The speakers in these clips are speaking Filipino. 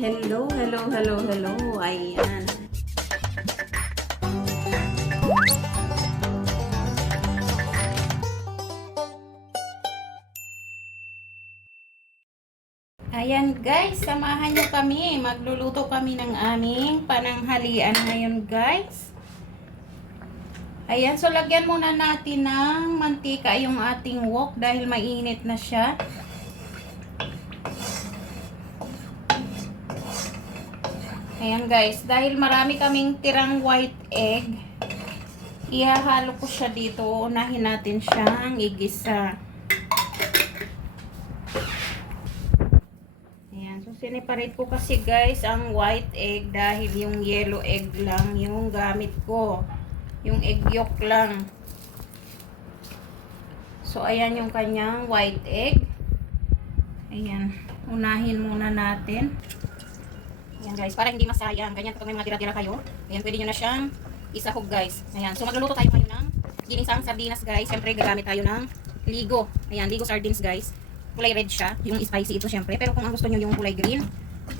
Hello, hello, hello, hello. Ayan. Ayan guys, samahan nyo kami. Magluluto kami ng aming pananghalian ngayon guys. Ayan, so lagyan muna natin ng mantika yung ating wok dahil mainit na siya. Ayan guys, dahil marami kaming tirang white egg, ihahalo ko siya dito. Unahin natin siyang igisa. Ayan, so sineparate ko kasi guys ang white egg dahil yung yellow egg lang yung gamit ko. Yung egg yolk lang. So ayan yung kanyang white egg. Ayan, unahin muna natin. Ayan guys, para hindi masayang. Ganyan kapag may mga tira-tira kayo. Ayan, pwede nyo na siyang isahog guys. Ayan, so magluluto tayo ngayon ng ginisang sardinas guys. Siyempre gagamit tayo ng ligo. Ayan, ligo sardines guys. Kulay red siya. Yung spicy ito siyempre. Pero kung ang gusto nyo yung kulay green,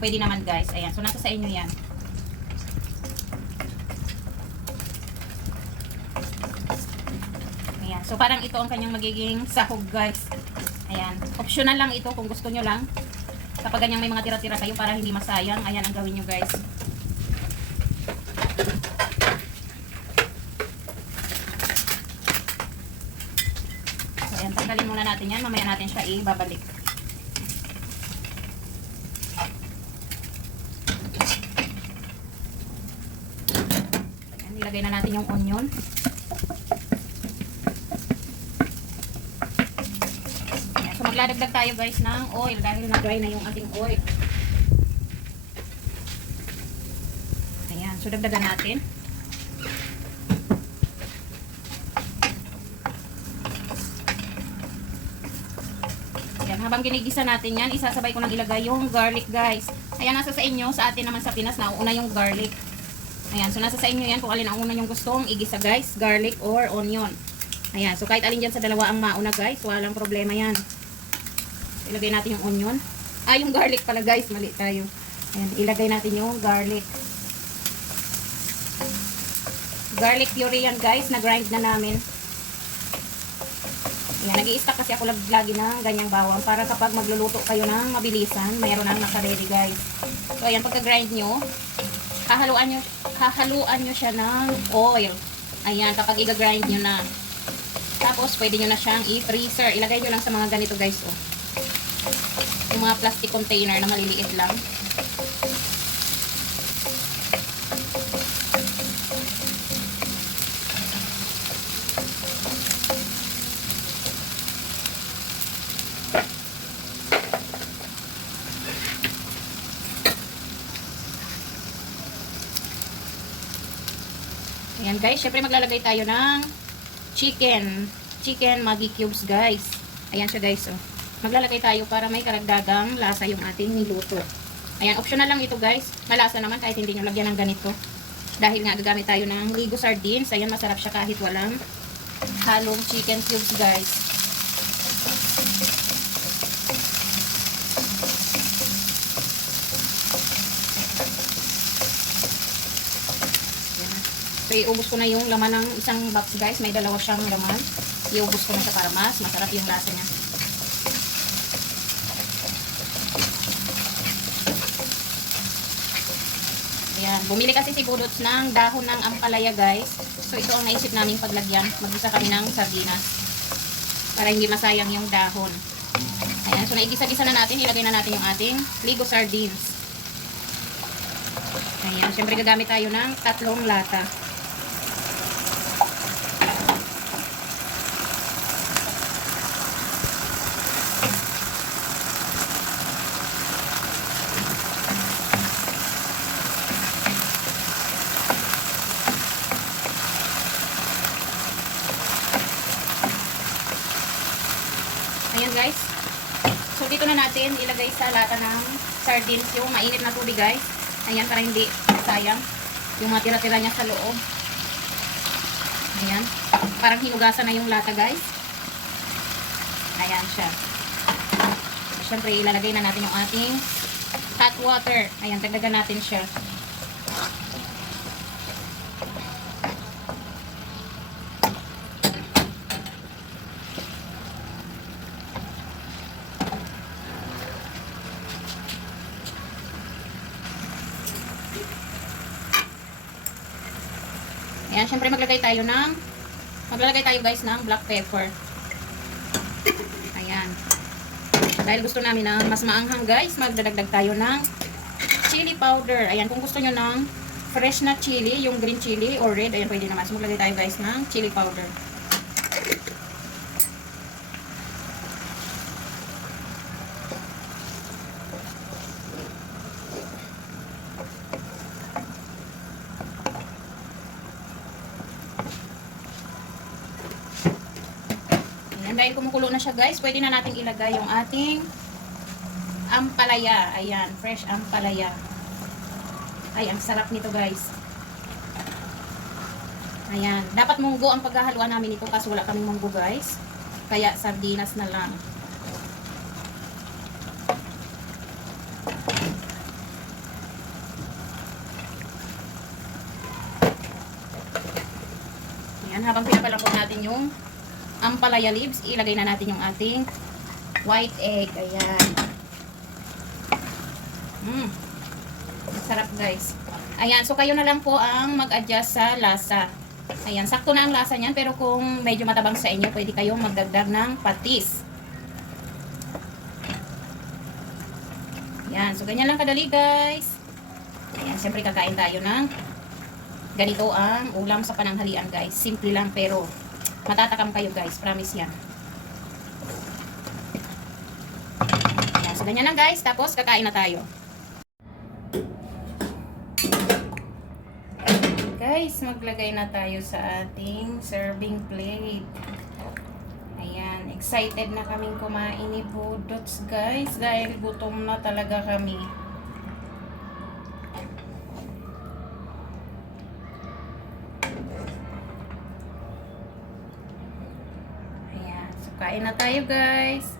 pwede naman guys. Ayan, so nasa sa inyo yan. Ayan, so parang ito ang kanyang magiging sahog guys. Ayan, optional lang ito kung gusto nyo lang. Kapag ganyang may mga tira-tira kayo para hindi masayang, ayan ang gawin nyo guys. So ayan, tanggalin muna natin yan. Mamaya natin siya ibabalik. Ayan, nilagay na natin yung onion. So magladagdag tayo guys ng oil dahil na-dry na yung ating oil. Ayan, so dagdagan natin. Ayan, habang ginigisa natin yan, isasabay ko nang ilagay yung garlic guys. Ayan, nasa sa inyo, sa atin naman sa Pinas, nauna yung garlic. Ayan, so nasa sa inyo yan kung alin ang una yung gustong igisa guys, garlic or onion. Ayan, so kahit alin dyan sa dalawa ang mauna guys, walang problema yan. Ilagay natin yung onion. Yung garlic pala guys. Mali tayo. Ayan, ilagay natin yung garlic. Garlic puree yan guys. Na-grind na namin. Ayan, nag-i-stack kasi ako lagi ng ganyang bawang para kapag magluluto kayo ng mabilisan, mayroon nang naka-ready guys. So ayan, pagka-grind nyo, hahaluan nyo siya ng oil. Ayan, kapag i-grind nyo na. Tapos, pwede nyo na siyang i-freezer. Ilagay nyo lang sa mga ganito guys. Oh. Yung mga plastic container na maliliit lang. Ayan guys, syempre maglalagay tayo ng chicken Maggi cubes guys. Ayan siya guys, oh. Maglalagay tayo para may karagdagang lasa yung ating niluto. Ayan, optional lang ito guys. Malasa naman kahit hindi nyo lagyan ng ganito. Dahil nga gagamit tayo ng ligo sardines. Ayan, masarap siya kahit walang halong chicken cubes guys. Ayan. So, iubos ko na yung laman ng isang box guys. May dalawa siyang laman. Iubos ko na siya para mas masarap yung lasa niya. Ayan, bumili kasi si Budots ng dahon ng ampalaya guys. So ito ang naisip namin paglagyan. Mag-isa kami ng sardinas. Para hindi masayang yung dahon. Ayan, so naigisa-gisa na natin. Ilagay na natin yung ating ligo sardines. Ayan, syempre gagamit tayo ng 3 lata. Ayan guys. So dito na natin ilagay sa lata ng sardines yung mainit na tubig guys. Ayan, para hindi sayang yung mga tira-tira niya sa loob. Ayan. Parang hinugasan na yung lata guys. Ayan siya. Siyempre ilalagay na natin yung ating hot water. Ayan, dagdagan natin siya. Ayan, syempre maglalagay tayo guys ng black pepper. Ayan. Dahil gusto namin na mas maanghang guys, magdadagdag tayo ng chili powder. Ayan, kung gusto nyo ng fresh na chili, yung green chili or red, ayan pwede naman. So maglagay tayo guys ng chili powder. Dahil kumukulo na siya guys, pwede na natin ilagay yung ating ampalaya. Ayan, fresh ampalaya. Ay, ang sarap nito guys. Ayan, dapat munggo ang paghahaluan namin nito kasi wala kaming munggo guys. Kaya sardinas na lang. Ayan, habang pinapalambot natin yung ampalaya leaves, ilagay na natin yung ating white egg. Ayan. Sarap guys. Ayan, so kayo na lang po ang mag-adjust sa lasa. Ayan, sakto na ang lasa niyan, pero kung medyo matabang sa inyo, pwede kayong magdagdag ng patis. Ayan, so ganyan lang kadali guys. Ayan, siyempre kakain tayo ng ganito ang ulam sa pananghalian guys. Simple lang pero matatakam kayo guys, promise yan. Ayan, so ganyan lang guys, tapos kakain na tayo. Guys, maglagay na tayo sa ating serving plate. Ayan, excited na kaming kumain ni Budots guys, dahil gutom na talaga kami. Kain na tayo guys.